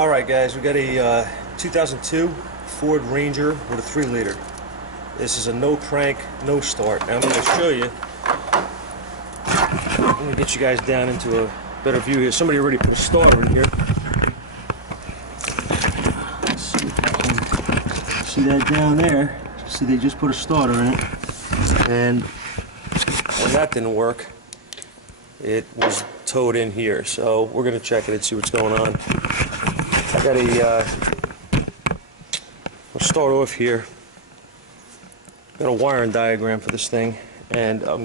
Alright guys, we got a 2002 Ford Ranger with a 3-liter. This is a no crank, no start. And I'm going to show you. I'm going to get you guys down into a better view here. Somebody already put a starter in here. See that down there? See, they just put a starter in it. And when that didn't work, it was towed in here. So we're going to check it and see what's going on. I got I'll start off here. Got a wiring diagram for this thing, and I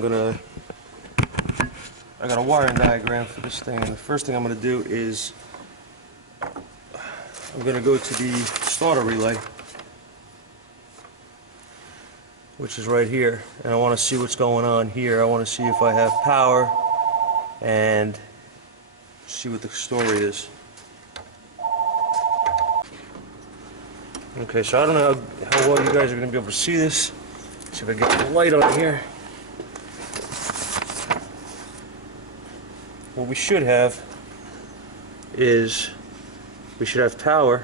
got a wiring diagram for this thing, and the first thing I'm going to do is I'm going to go to the starter relay, which is right here, and I want to see what's going on here. I want to see if I have power and see what the story is. Okay, so I don't know how well you guys are going to be able to see this. See if I get the light on here. What we should have is we should have power.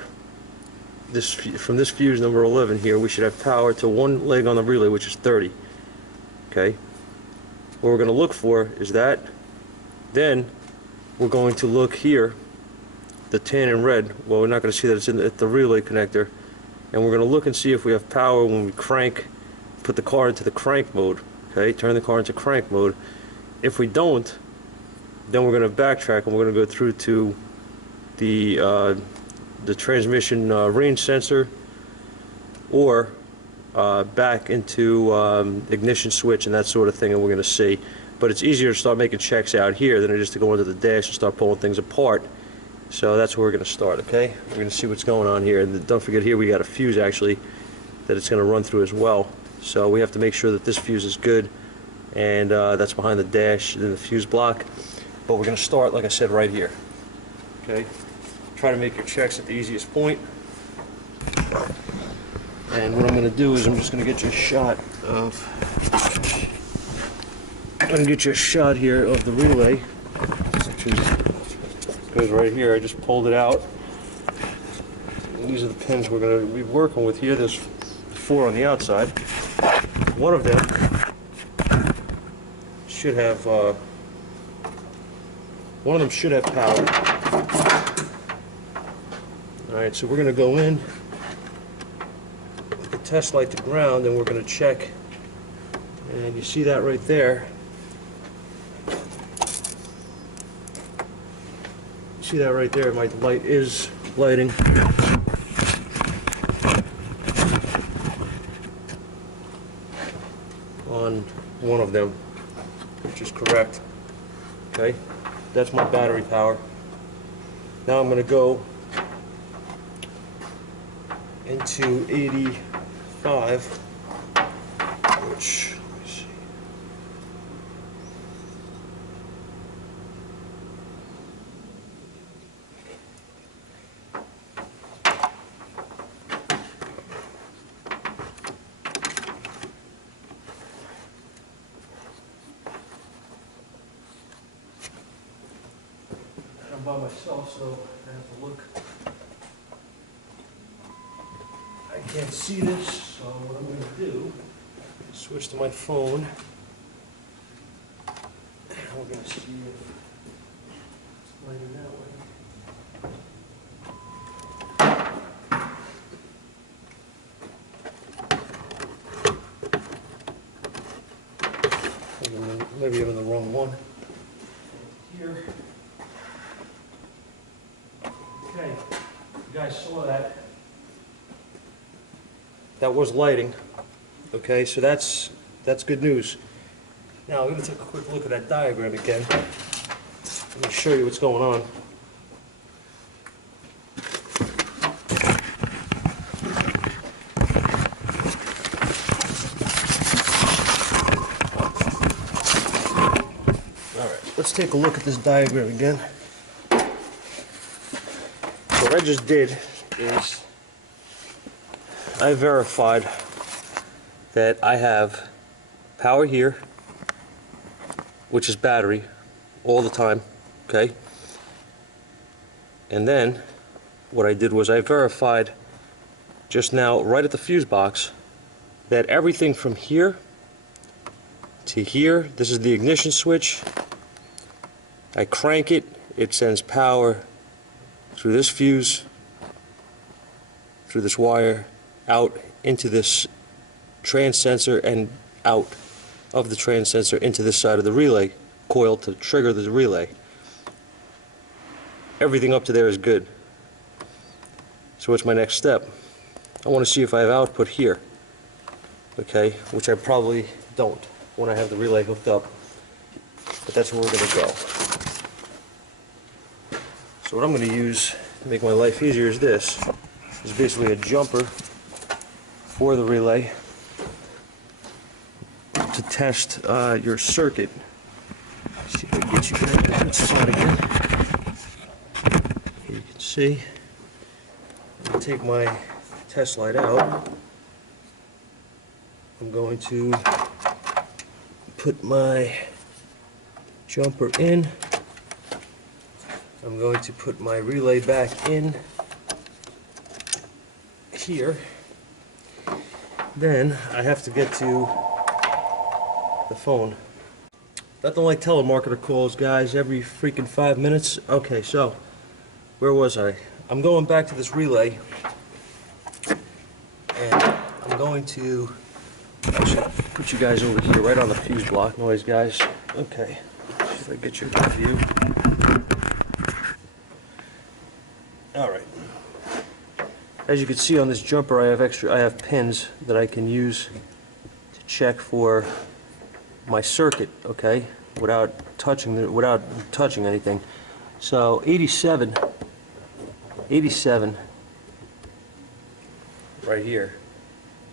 From this fuse number 11 here, we should have power to one leg on the relay, which is 30. Okay. What we're going to look for is that. Then we're going to look here, the tan and red. Well, we're not going to see that it's at the relay connector. And we're going to look and see if we have power when we crank, put the car into the crank mode. Okay, turn the car into crank mode. If we don't, then we're going to backtrack and we're going to go through to the transmission range sensor, or back into ignition switch and that sort of thing, and we're going to see. But it's easier to start making checks out here than it is to go into the dash and start pulling things apart. So that's where we're going to start, okay? We're going to see what's going on here. And don't forget, here we got a fuse actually that it's going to run through as well. So we have to make sure that this fuse is good, and that's behind the dash in the fuse block. But we're going to start, like I said, right here. Okay? Try to make your checks at the easiest point. And what I'm going to do is I'm just going to get you a shot of... I'm going to get you a shot here of the relay, which is... goes right here. I just pulled it out. And these are the pins we're going to be working with here. There's 4 on the outside. One of them should have power. Alright, so we're going to go in with the test light to ground, and we're going to check. And you see that right there. See that right there? My light is lighting. On one of them, which is correct. Okay, that's my battery power. Now I'm going to go into 85, which, let me see. I'm by myself, so I have to look. I can't see this, so what I'm going to do is switch to my phone. And we're going to see if it's lighting that way. Maybe I'm in the wrong one. Here. Okay, you guys saw that. That was lighting. Okay, so that's good news. Now we're going to take a quick look at that diagram again. Let me show you what's going on. Alright, let's take a look at this diagram again. What I just did is I verified that I have power here, which is battery, all the time, okay? And then what I did was I verified just now, right at the fuse box, that everything from here to here, this is the ignition switch. I crank it, it sends power through this fuse, through this wire, out into this trans sensor, and out of the trans sensor into this side of the relay coil to trigger the relay. Everything up to there is good. So what's my next step? I want to see if I have output here, okay, which I probably don't when I have the relay hooked up, but that's where we're going to go. So what I'm going to use to make my life easier is this. It's basically a jumper for the relay to test your circuit. Let's see if I can get you guys in a good spot again. Here you can see. I'm going to take my test light out. I'm going to put my jumper in. I'm going to put my relay back in here. Then I have to get to the phone. Nothing like telemarketer calls, guys, every freaking 5 minutes. Okay, so where was I? I'm going back to this relay, and I'm going to actually put you guys over here right on the fuse block noise, guys. Okay, see if I get you a good view. Alright. As you can see on this jumper, I have pins that I can use to check for my circuit, okay, without touching anything. So 87 right here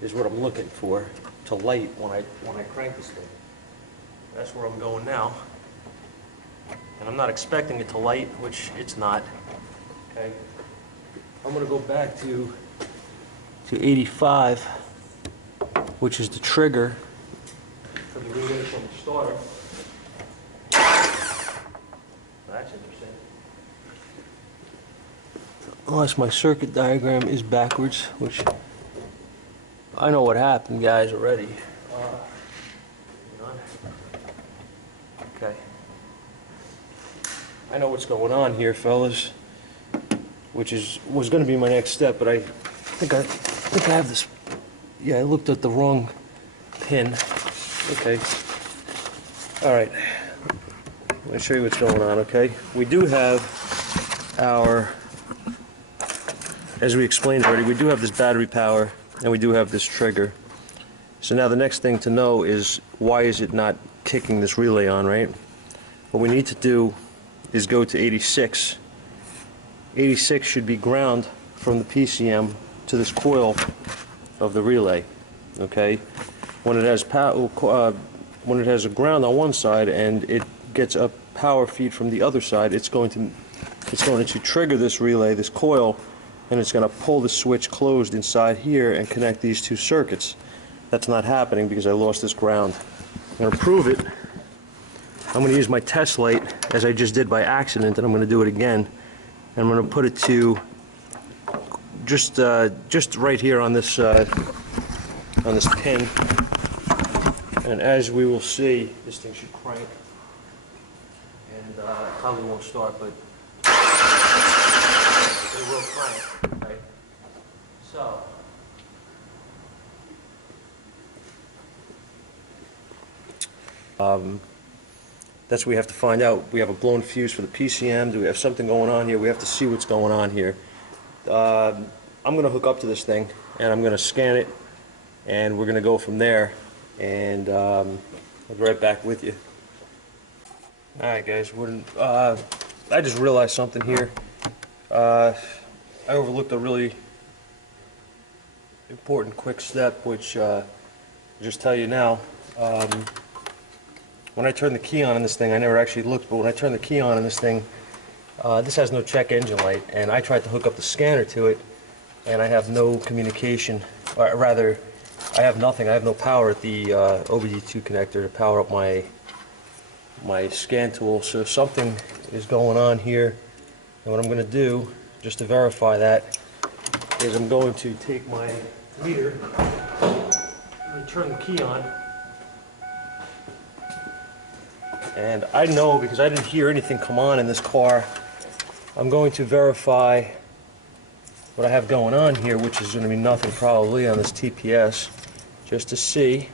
is what I'm looking for to light when I crank this thing. That's where I'm going now. And I'm not expecting it to light, which it's not. Okay. I'm going to go back to 85, which is the trigger for the relay from the starter. That's interesting. Unless my circuit diagram is backwards, which I know what happened, guys, already. Okay. I know what's going on here, fellas, which was going to be my next step, but I think I have this. Yeah, I looked at the wrong pin. Okay. All right. Let me show you what's going on. Okay. We do have our, as we explained already, we do have this battery power, and we do have this trigger. So now the next thing to know is, why is it not kicking this relay on, right? What we need to do is go to 86. 86 should be ground from the PCM to this coil of the relay, okay? When it has when it has a ground on one side and it gets a power feed from the other side, it's going to trigger this relay, this coil, and it's going to pull the switch closed inside here and connect these two circuits. That's not happening because I lost this ground. I'm going to prove it. I'm going to use my test light, as I just did by accident, and I'm going to do it again. And I'm going to put it to just right here on this pin. And as we will see, this thing should crank. And it probably won't start, but it will crank. Okay. So. That's what we have to find out. We have a blown fuse for the PCM. Do we have something going on here? We have to see what's going on here. I'm going to hook up to this thing, and I'm going to scan it, and we're going to go from there, and I'll be right back with you. Alright guys, I just realized something here. I overlooked a really important quick step, which I'll just tell you now. When I turn the key on in this thing, I never actually looked, but when I turn the key on in this thing, this has no check engine light, and I tried to hook up the scanner to it, and I have no communication, or rather, I have nothing. I have no power at the OBD2 connector to power up my scan tool, so something is going on here, and what I'm going to do just to verify that, is I'm going to take my meter and turn the key on. And I know, because I didn't hear anything come on in this car, I'm going to verify what I have going on here, which is going to be nothing probably on this TPS, just to see,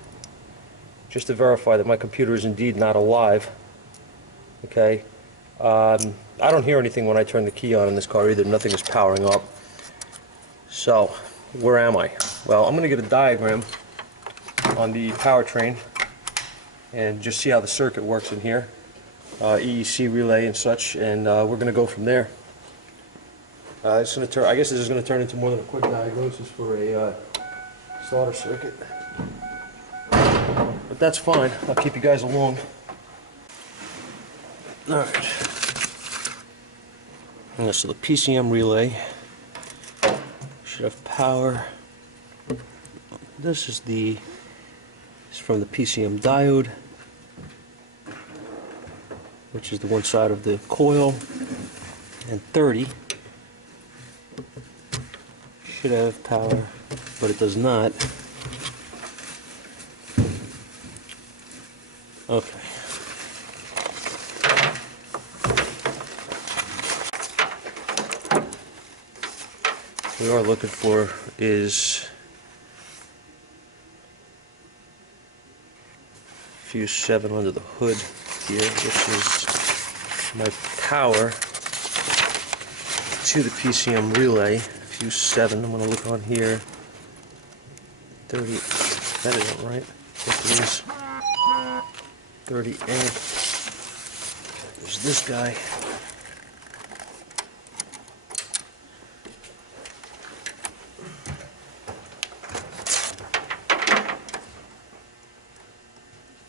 just to verify that my computer is indeed not alive. Okay, I don't hear anything when I turn the key on in this car either. Nothing is powering up. So, where am I? Well, I'm going to get a diagram on the powertrain and just see how the circuit works in here, EEC relay and such, and we're going to go from there. It's going to turn. I guess this is going to turn into more than a quick diagnosis for a starter circuit, but that's fine. I'll keep you guys along. All right. So the PCM relay should have power. This is from the PCM diode, which is the one side of the coil, and 30 should have power, but it does not. Okay. What we are looking for is fuse 7 under the hood here, which is my power to the PCM relay. Fuse 7, I'm going to look on here. 30, that isn't right. Yes, it is. 30 amp. There's this guy.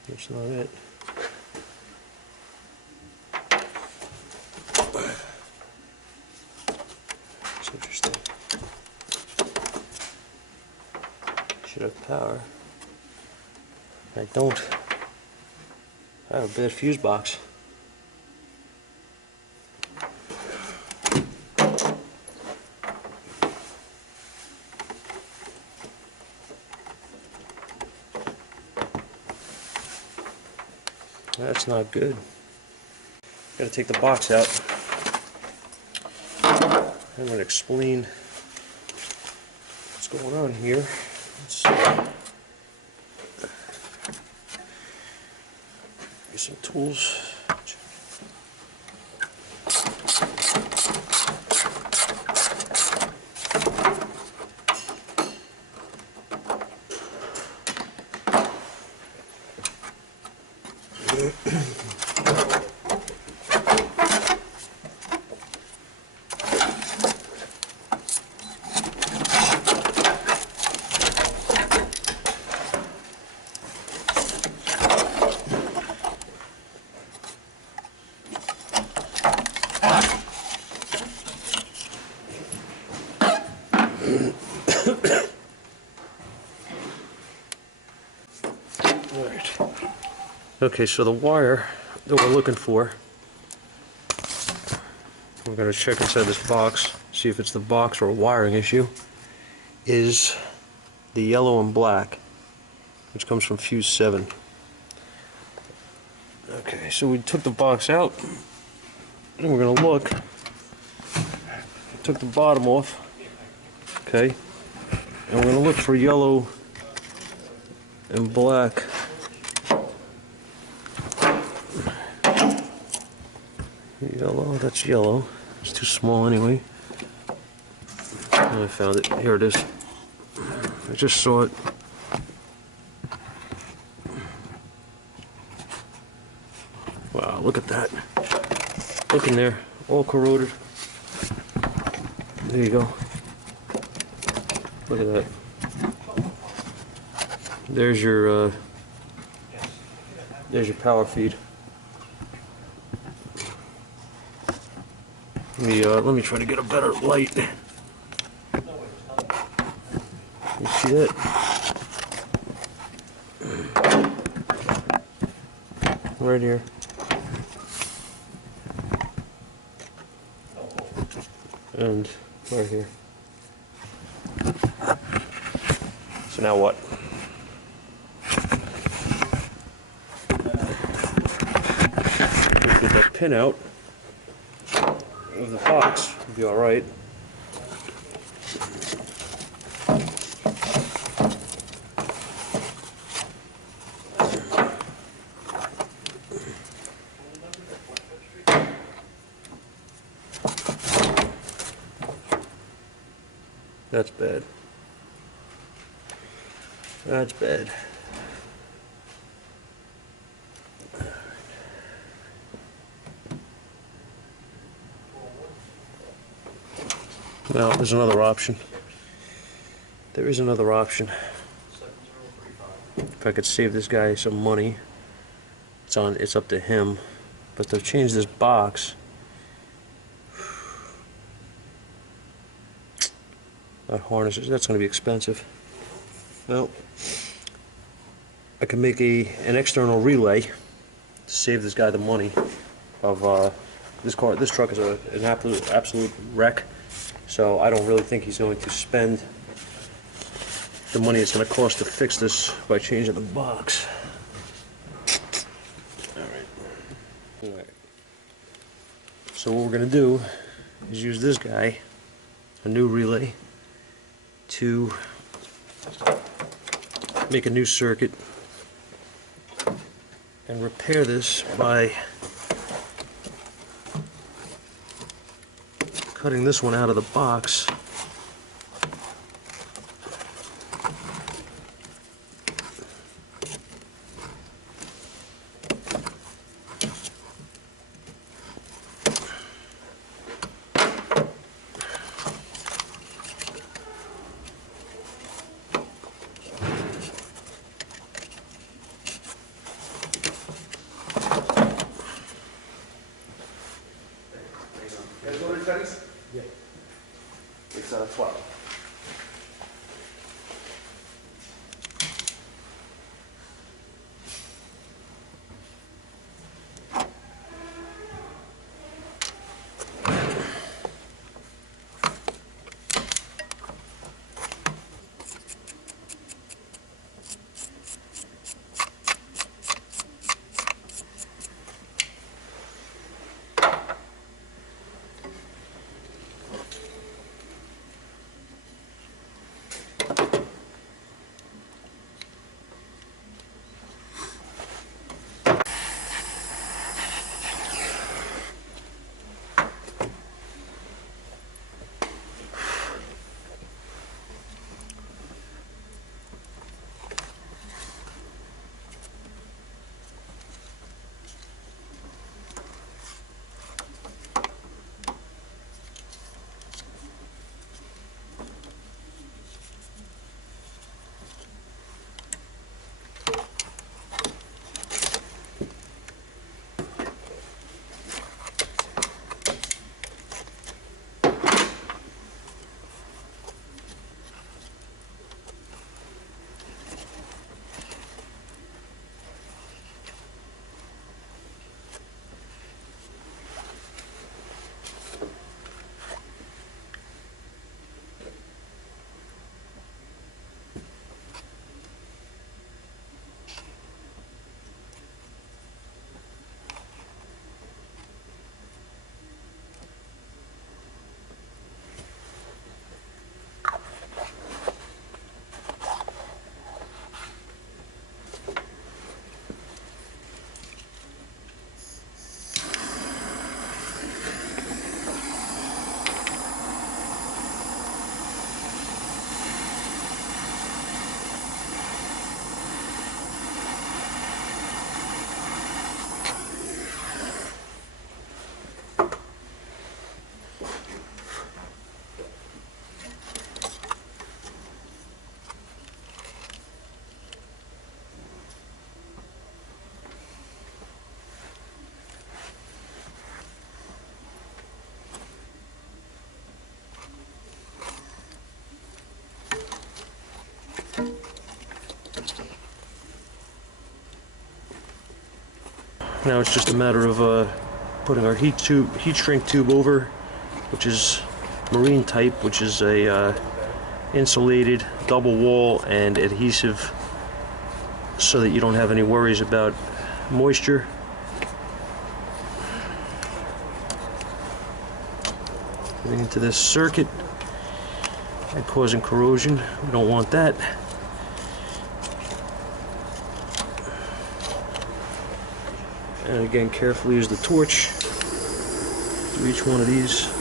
That's not it. It's interesting. Should have power. I don't. I have a bad fuse box. That's not good. Gotta take the box out. I'm gonna explain what's going on here. Let's see. Get some tools. Okay, so the wire that we're looking for, we're going to check inside this box, see if it's the box or a wiring issue, is the yellow and black, which comes from fuse 7. Okay, so we took the box out, and we're going to look. Took the bottom off, okay, and we're going to look for yellow and black. Yellow, that's yellow. It's too small anyway. Oh, I found it. Here it is. I just saw it. Wow, look at that. Look in there. All corroded. There you go. Look at that. There's your power feed. Let me try to get a better light. You see that? Right here. and right here. So now what? Get that pin out of the box, it'll be all right. That's bad. That's bad. Now, there's another option. There is another option. If I could save this guy some money, it's up to him. But to change this box, that harness, that's going to be expensive. Well, I can make an external relay to save this guy the money of this car. This truck is an absolute wreck. So I don't really think he's going to spend the money it's going to cost to fix this by changing the box. All right. So what we're going to do is use this guy, a new relay, to make a new circuit and repair this by cutting this one out of the box. Yeah. It's 12. Now it's just a matter of putting our heat shrink tube over, which is marine type, which is a insulated double wall and adhesive, so that you don't have any worries about moisture. Getting into this circuit and causing corrosion. We don't want that. And again, carefully use the torch to each one of these.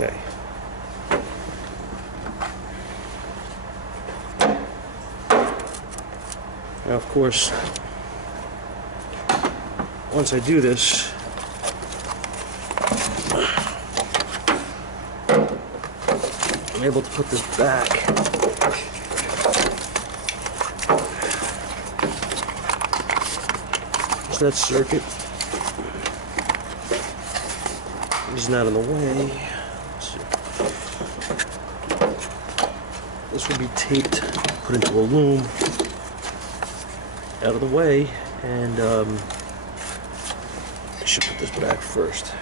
Okay. Now, of course, once I do this, I'm able to put this back. There's that circuit. It's not in the way. This will be taped, put into a loom, out of the way, and I should put this back first.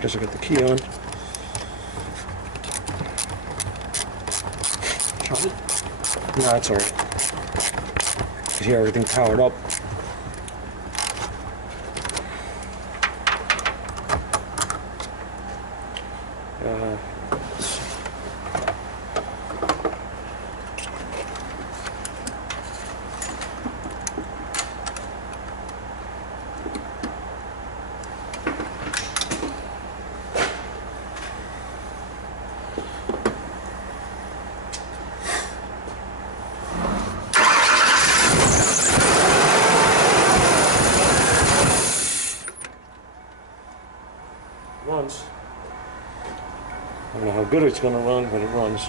Guess I got the key on. Drop it? No, it's alright. You see everything powered up. Runs. I don't know how good it's going to run, but it runs.